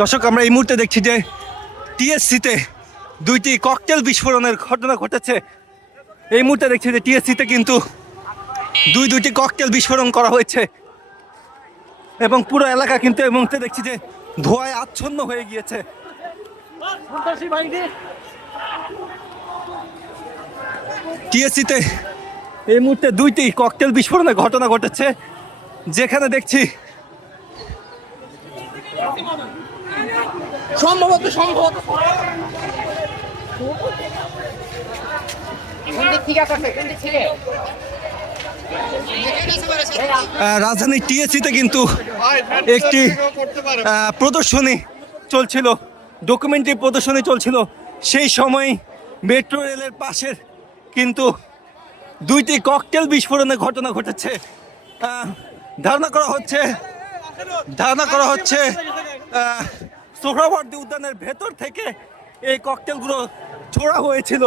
দর্শক, আমরা এই মুহূর্তে দেখছি যে টিএসসিতে দুইটি ককটেল বিস্ফোরণের ঘটনা ঘটেছে। এই মুহূর্তে দেখছি যে টিএসসিতে কিন্তু দুই, দুইটি ককটেল বিস্ফোরণ করা হয়েছে। এবং পুরো এলাকা কিন্তু এই মুহূর্তে দেখছি যে ধোঁয়ায় আচ্ছন্ন হয়ে গিয়েছে। টিএসসিতে এই মুহূর্তে দুইটি ককটেল বিস্ফোরণের ঘটনা ঘটেছে। যেখানে দেখছি সম্ভবত আহ, রাজধানী টিএসসিতে কিন্তু একটি প্রদর্শনী চলছিল ডকুমেন্টারি প্রদর্শনী চলছিল। সেই সময় মেট্রো রেলের পাশের কিন্তু দুইটি ককটেল বিস্ফোরণের ঘটনা ঘটেছে। ধারণা করা হচ্ছে ধারণা করা হচ্ছে আহ, সোহরাওয়ার্দী উদ্যানের ভেতর থেকে এই ককটেলগুলো ছোড়া হয়েছিল।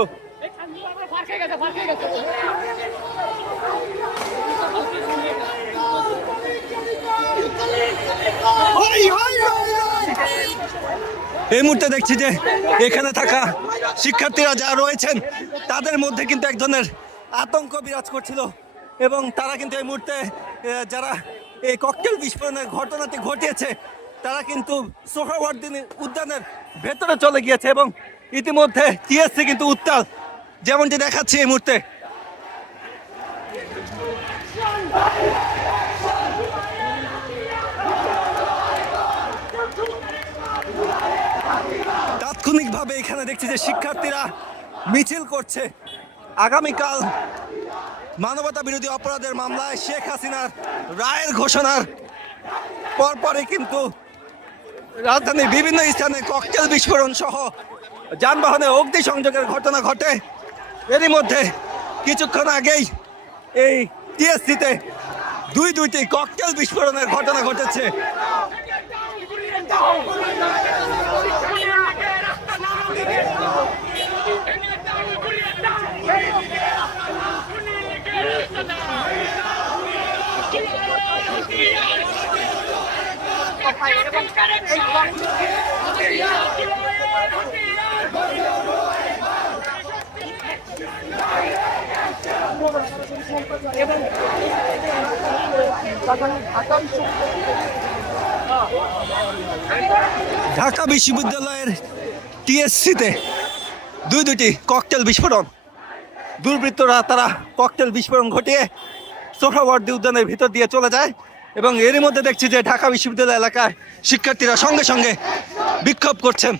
এই মুহূর্তে দেখছি যে এখানে থাকা শিক্ষার্থীরা যারা রয়েছেন তাদের মধ্যে কিন্তু এক ধরনের আতঙ্ক বিরাজ করছিল এবং তারা কিন্তু এই মুহূর্তে যারা এই ককটেল বিস্ফোরণের ঘটনাটি ঘটিয়েছে তারা কিন্তু সোহরাওয়ার্দিনী উদ্যানের ভেতরে চলে গিয়েছে এবং ইতিমধ্যে টিএসসি কিন্তু উত্তাল। যেমনটি দেখাচ্ছি এই মুহূর্তে। তাৎক্ষণিকভাবে এখানে দেখছি যে শিক্ষার্থীরা মিছিল করছে। আগামীকাল মানবতা বিরোধী অপরাধের মামলায় শেখ হাসিনার রায়ের ঘোষণার পরপরই কিন্তু রাজধানীর বিভিন্ন স্থানে ককটেল বিস্ফোরণ সহ যানবাহনে অগ্নি সংযোগের ঘটনা ঘটে। এরই মধ্যে কিছুক্ষণ আগেই এই টিএসসিতে দুই দুইটি ককটেল বিস্ফোরণের ঘটনা ঘটেছে। ঢাকা বিশ্ববিদ্যালয়ের টিএসসিতে দুই দুটি ককটেল বিস্ফোরণ। দুর্বৃত্তরা তারা ককটেল বিস্ফোরণ ঘটিয়ে সোফাওয়ার্দী উদ্যানের ভিতর দিয়ে চলে যায়। এবং এরই মধ্যে দেখছি যে ঢাকা বিশ্ববিদ্যালয় এলাকায় শিক্ষার্থীরা সঙ্গে সঙ্গে বিক্ষোভ করছেন।